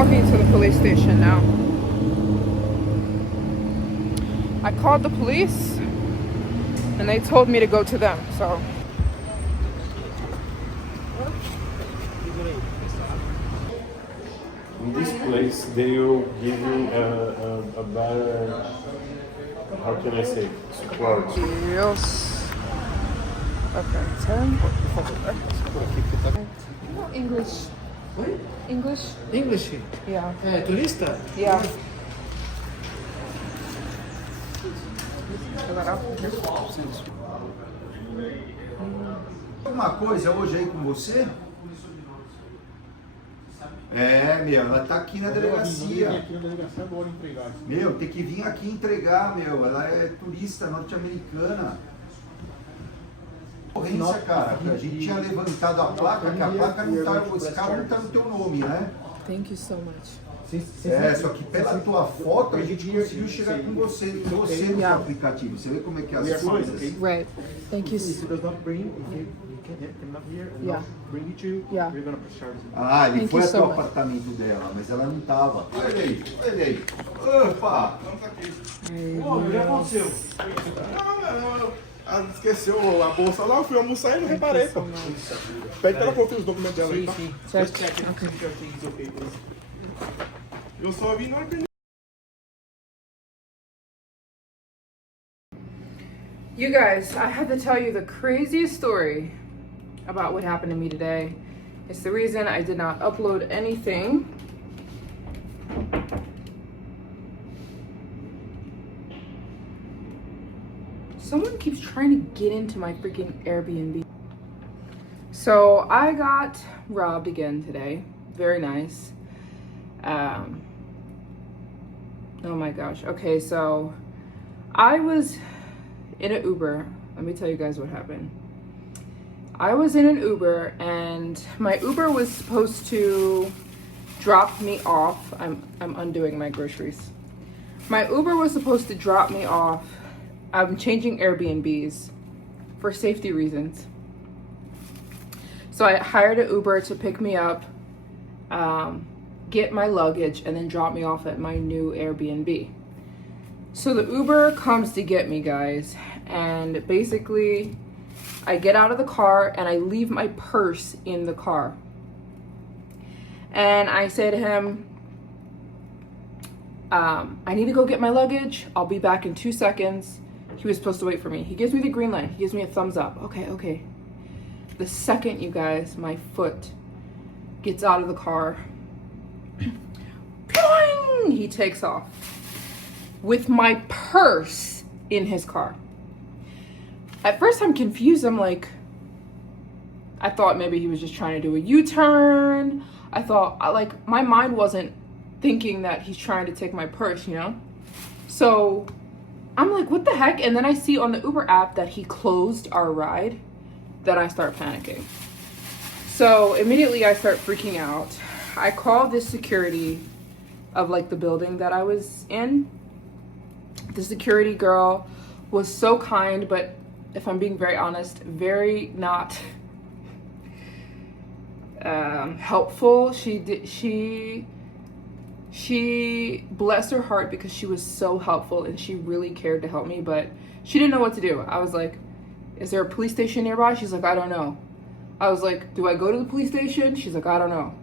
walking to the police station now. I called the police and they told me to go to them, so. In this place, they will give you a better, how can I say, support. Yes. Okay, 10. English. English? English? Yeah. Turista? Yeah. Alguma coisa hoje aí com você? É, meu, ela tá aqui na delegacia. Aqui na delegacia agora entregar. Meu, tem que vir aqui entregar, meu. Ela é turista norte-americana. Ocorrência, cara, que a gente tinha levantado a placa, que a placa não tá, esse carro não tá no teu nome, né? Thank you so much. É, só que pela tua foto a gente conseguiu chegar com você no teu aplicativo. Você vê como é que é as coisas? Right. Thank you. If it does not bring, if you cannot here, Yeah. bring it to, Yeah. we're gonna push charges. Ah, ele Thank foi you até so o much. apartamento dela, mas ela não tava. Olha ele aí, olha ele aí. Opa! Pô, o que aconteceu? Ela esqueceu a bolsa lá, eu fui almoçar e não reparei, pô. Pede pra ela colocar os documentos dela aí, tá? Certo. Eu só vi na hora que You guys, I have to tell you the craziest story about what happened to me today. It's the reason I did not upload anything. Someone keeps trying to get into my freaking Airbnb. So I got robbed again today. Very nice. Oh my gosh. Okay, so I was in an Uber. Let me tell you guys what happened. I was in an Uber and my Uber was supposed to drop me off. I'm undoing my groceries. My Uber was supposed to drop me off. I'm changing Airbnbs for safety reasons. So I hired an Uber to pick me up, get my luggage, and then drop me off at my new Airbnb. So the Uber comes to get me, guys, and basically I get out of the car and I leave my purse in the car. And I say to him, I need to go get my luggage. I'll be back in 2 seconds. He was supposed to wait for me. He gives me the green light. He gives me a thumbs up. Okay. The second, you guys, my foot gets out of the car, he takes off with my purse in his car. At first I'm confused. I'm like, I thought maybe he was just trying to do a U-turn. I thought, like, my mind wasn't thinking that he's trying to take my purse, you know? So I'm like, what the heck? And then I see on the Uber app that he closed our ride. Then I start panicking. So immediately I start freaking out. I call this security of like the building that I was in. The security girl was so kind, but if I'm being very honest, very not helpful. She bless her heart, because she was so helpful and she really cared to help me, but she didn't know what to do. I was like, is there a police station nearby? She's like, I don't know. I was like, do I go to the police station? She's like, I don't know.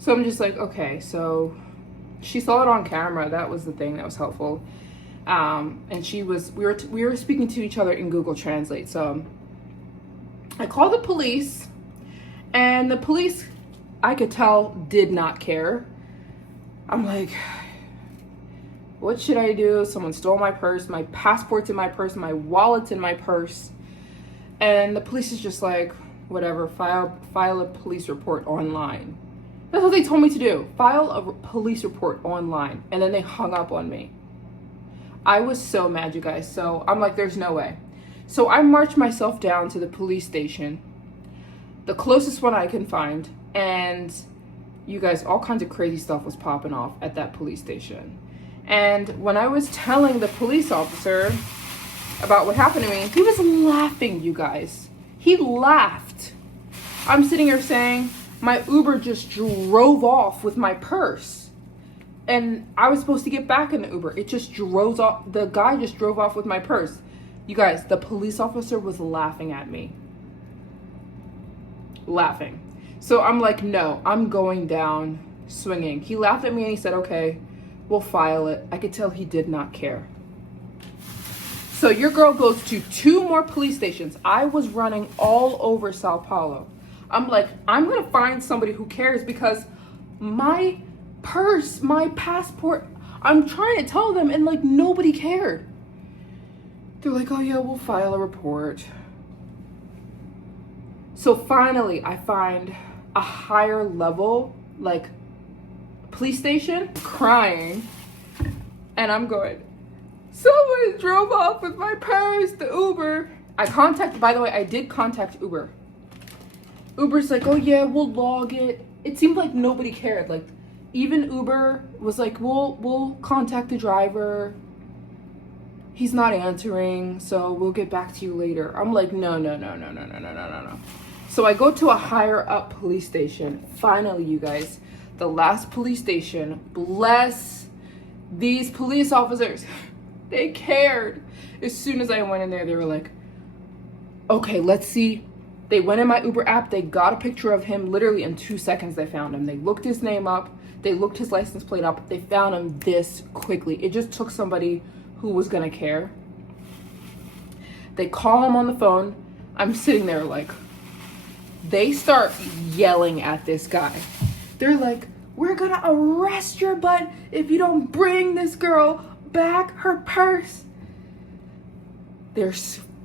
So I'm just like, okay. So she saw it on camera. That was the thing that was helpful. And we were speaking to each other in Google Translate. So I called the police, and the police, I could tell, did not care. I'm like, what should I do? Someone stole my purse. My passport's in my purse. My wallet's in my purse. And the police is just like, whatever, file a police report online. That's what they told me to do. File a police report online. And then they hung up on me. I was so mad, you guys. So I'm like, there's no way. So I marched myself down to the police station, the closest one I can find. And you guys, all kinds of crazy stuff was popping off at that police station. And when I was telling the police officer about what happened to me, he was laughing, you guys. He laughed. I'm sitting here saying, my Uber just drove off with my purse. and I was supposed to get back in the Uber. It just drove off. The guy just drove off with my purse. You guys, the police officer was laughing at me. Laughing. So I'm like, no, I'm going down swinging. He laughed at me and he said, okay, we'll file it. I could tell he did not care. So your girl goes to 2 more police stations. I was running all over Sao Paulo. I'm like, I'm going to find somebody who cares because my purse, my passport, I'm trying to tell them and like nobody cared. They're like, oh yeah, we'll file a report. So finally I find a higher level, like police station, crying. And I'm going, someone drove off with my purse, the Uber. By the way, I did contact Uber. Uber's like, oh yeah, we'll log it. It seemed like nobody cared. Like even Uber was like, we'll contact the driver. He's not answering, so we'll get back to you later. I'm like, no. So I go to a higher up police station. Finally, you guys, the last police station, bless these police officers. They cared. As soon as I went in there, they were like, okay, let's see. They went in my Uber app. They got a picture of him. Literally in 2 seconds, they found him. They looked his name up. They looked his license plate up. They found him this quickly. It just took somebody who was gonna care. They call him on the phone. I'm sitting there like, they start yelling at this guy. They're like, we're gonna arrest your butt if you don't bring this girl back her purse. They're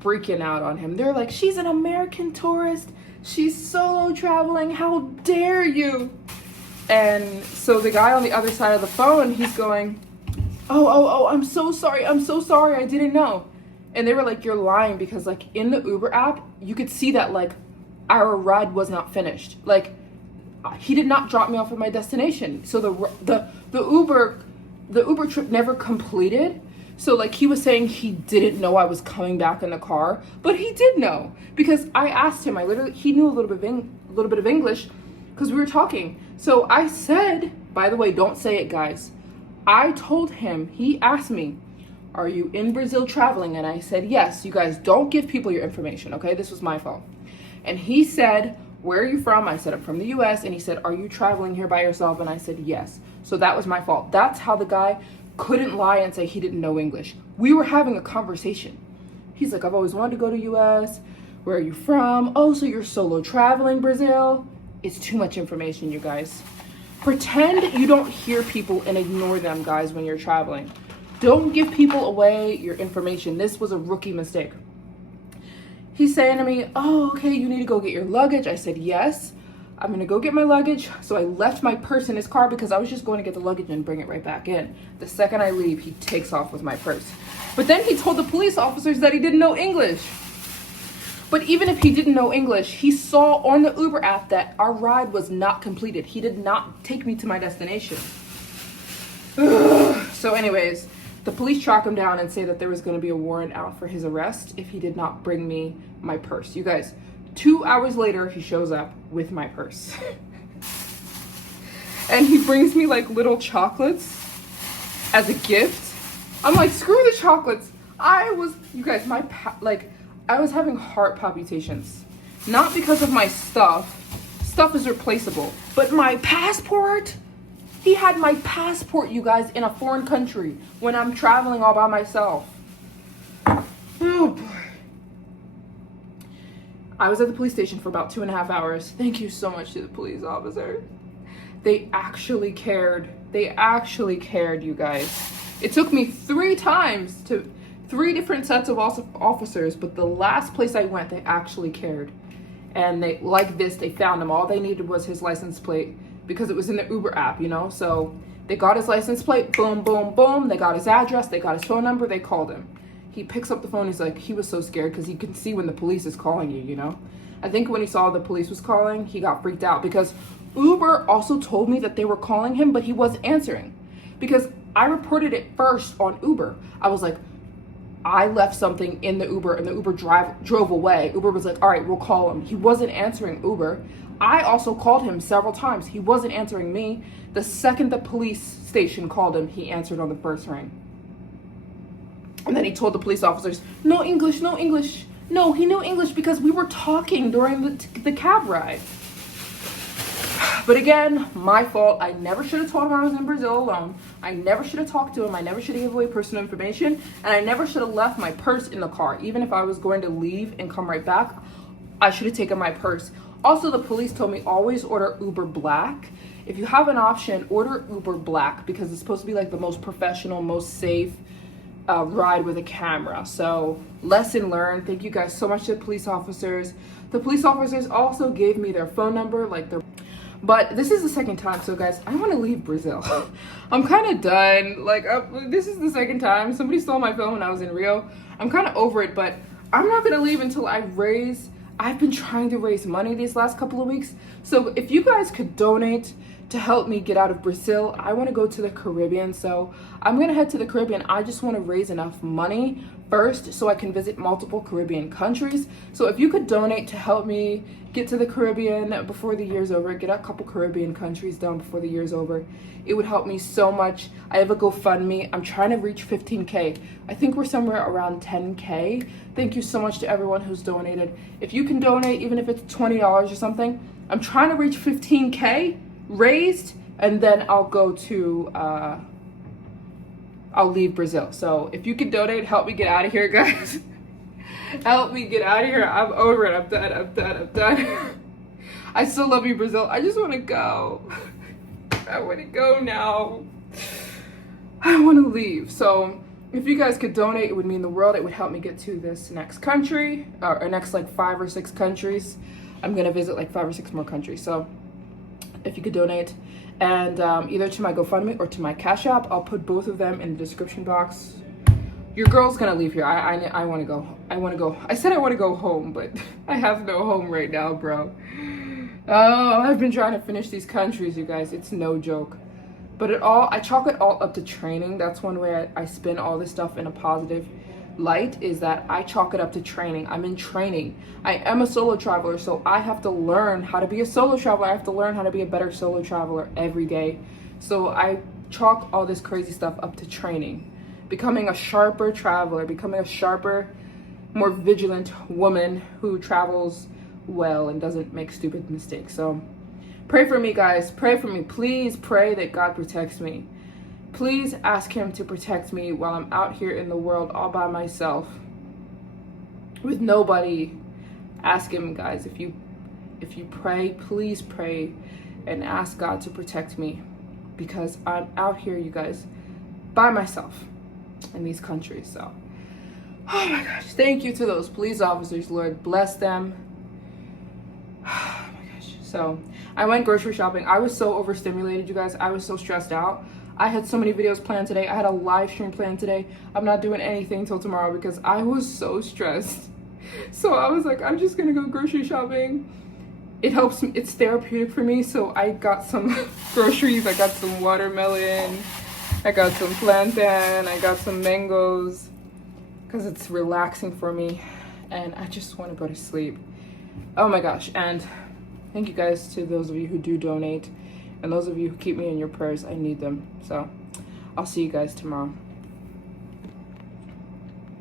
freaking out on him. They're like, she's an American tourist. She's solo traveling. How dare you? And so the guy on the other side of the phone, he's going, oh, I'm so sorry. I didn't know. And they were like, you're lying, because like in the Uber app, you could see that like our ride was not finished. Like he did not drop me off at my destination. So the Uber trip never completed. So like he was saying he didn't know I was coming back in the car, but he did know, because I asked him. He knew a little bit of English because we were talking. So I said, by the way, don't say it, guys. I told him, he asked me, are you in Brazil traveling? And I said, yes. You guys don't give people your information, okay? This was my fault. And he said, where are you from? I said, I'm from the US. And he said, are you traveling here by yourself? And I said, yes. So that was my fault. That's how the guy couldn't lie and say he didn't know English. We were having a conversation. He's like, I've always wanted to go to US. Where are you from? Oh, so you're solo traveling Brazil? It's too much information, you guys. Pretend you don't hear people and ignore them, guys, when you're traveling. Don't give people away your information. This was a rookie mistake. He's saying to me, oh, okay, you need to go get your luggage. I said, yes, I'm gonna go get my luggage. So I left my purse in his car because I was just going to get the luggage and bring it right back in. The second I leave, he takes off with my purse. But then he told the police officers that he didn't know English. But even if he didn't know English, he saw on the Uber app that our ride was not completed. He did not take me to my destination. So anyways, the police track him down and say that there was going to be a warrant out for his arrest if he did not bring me my purse. You guys, 2 hours later, he shows up with my purse. And he brings me like little chocolates as a gift. I'm like, screw the chocolates. You guys, I was having heart palpitations. Not because of my stuff. Stuff is replaceable. But my passport? He had my passport, you guys, in a foreign country when I'm traveling all by myself. Oh boy. I was at the police station for about 2.5 hours. Thank you so much to the police officer. They actually cared. They actually cared, you guys. It took me 3 times to 3 different sets of officers, but the last place I went, they actually cared. And they, like this, they found him. All they needed was his license plate because it was in the Uber app, you know? So they got his license plate, boom, boom, boom. They got his address, they got his phone number, they called him. He picks up the phone, he's like, he was so scared because he can see when the police is calling you, you know? I think when he saw the police was calling, he got freaked out because Uber also told me that they were calling him, but he wasn't answering. Because I reported it first on Uber. I was like, I left something in the Uber and the Uber drove away. Uber was like, all right, we'll call him. He wasn't answering Uber. I also called him several times. He wasn't answering me. The second the police station called him, he answered on the first ring. And then he told the police officers, no English, no English. No, he knew English because we were talking during the cab ride. But again, my fault. I never should have told him I was in Brazil alone. I never should have talked to him. I never should have given away personal information. And I never should have left my purse in the car. Even if I was going to leave and come right back, I should have taken my purse. Also, the police told me always order Uber Black. If you have an option, order Uber Black because it's supposed to be like the most professional, most safe ride with a camera. So lesson learned. Thank you guys so much to the police officers. The police officers also gave me their phone number, but this is the second time. So guys, I want to leave Brazil. I'm kind of done. This is the second time. Somebody stole my phone when I was in Rio. I'm kind of over it, but I'm not going to leave until I've been trying to raise money these last couple of weeks. So if you guys could donate to help me get out of Brazil, I want to go to the Caribbean. So I'm going to head to the Caribbean. I just want to raise enough money first so I can visit multiple Caribbean countries. So if you could donate to help me get to the Caribbean before the year's over, get a couple Caribbean countries done before the year's over, it would help me so much. I have a GoFundMe. I'm trying to reach 15K. I think we're somewhere around 10K. Thank you so much to everyone who's donated. If you can donate, even if it's $20 or something, I'm trying to reach 15K raised, and then I'll go to I'll leave Brazil. So if you can donate, help me get out of here, guys. Help me get out of here. I'm over it. I'm done. I still love you, Brazil. I just want to go. I want to go now. I want to leave. So if you guys could donate, it would mean the world. It would help me get to this next country, or next 5 or 6 countries. I'm going to visit 5 or 6 more countries. So if you could donate, and either to my GoFundMe or to my Cash App, I'll put both of them in the description box. Your girl's gonna leave here. I want to go. I want to go. I said I want to go home, but I have no home right now, bro. Oh, I've been trying to finish these countries, you guys. It's no joke. But I chalk it all up to training. That's one way I spin all this stuff in a positive light, is that I chalk it up to training. I'm in training. I am a solo traveler, so I have to learn how to be a solo traveler. I have to learn how to be a better solo traveler every day. So I chalk all this crazy stuff up to training. Becoming a sharper traveler, becoming a sharper, more vigilant woman who travels well and doesn't make stupid mistakes. So pray for me, guys. Pray for me. Please pray that God protects me. Please ask him to protect me while I'm out here in the world all by myself with nobody. Ask him, guys. If you pray, please pray and ask God to protect me, because I'm out here, you guys, by myself in these countries. So, oh my gosh, thank you to those police officers. Lord bless them. Oh my gosh. So I went grocery shopping. I was so overstimulated, you guys. I was so stressed out. I had so many videos planned today. I had a live stream planned today. I'm not doing anything till tomorrow because I was so stressed. So I was like, I'm just gonna go grocery shopping. It helps me, it's therapeutic for me. So I got some groceries. I got some watermelon. I got some plantain. I got some mangoes because it's relaxing for me. And I just want to go to sleep. Oh my gosh. And thank you guys to those of you who do donate. And those of you who keep me in your prayers. I need them. So I'll see you guys tomorrow.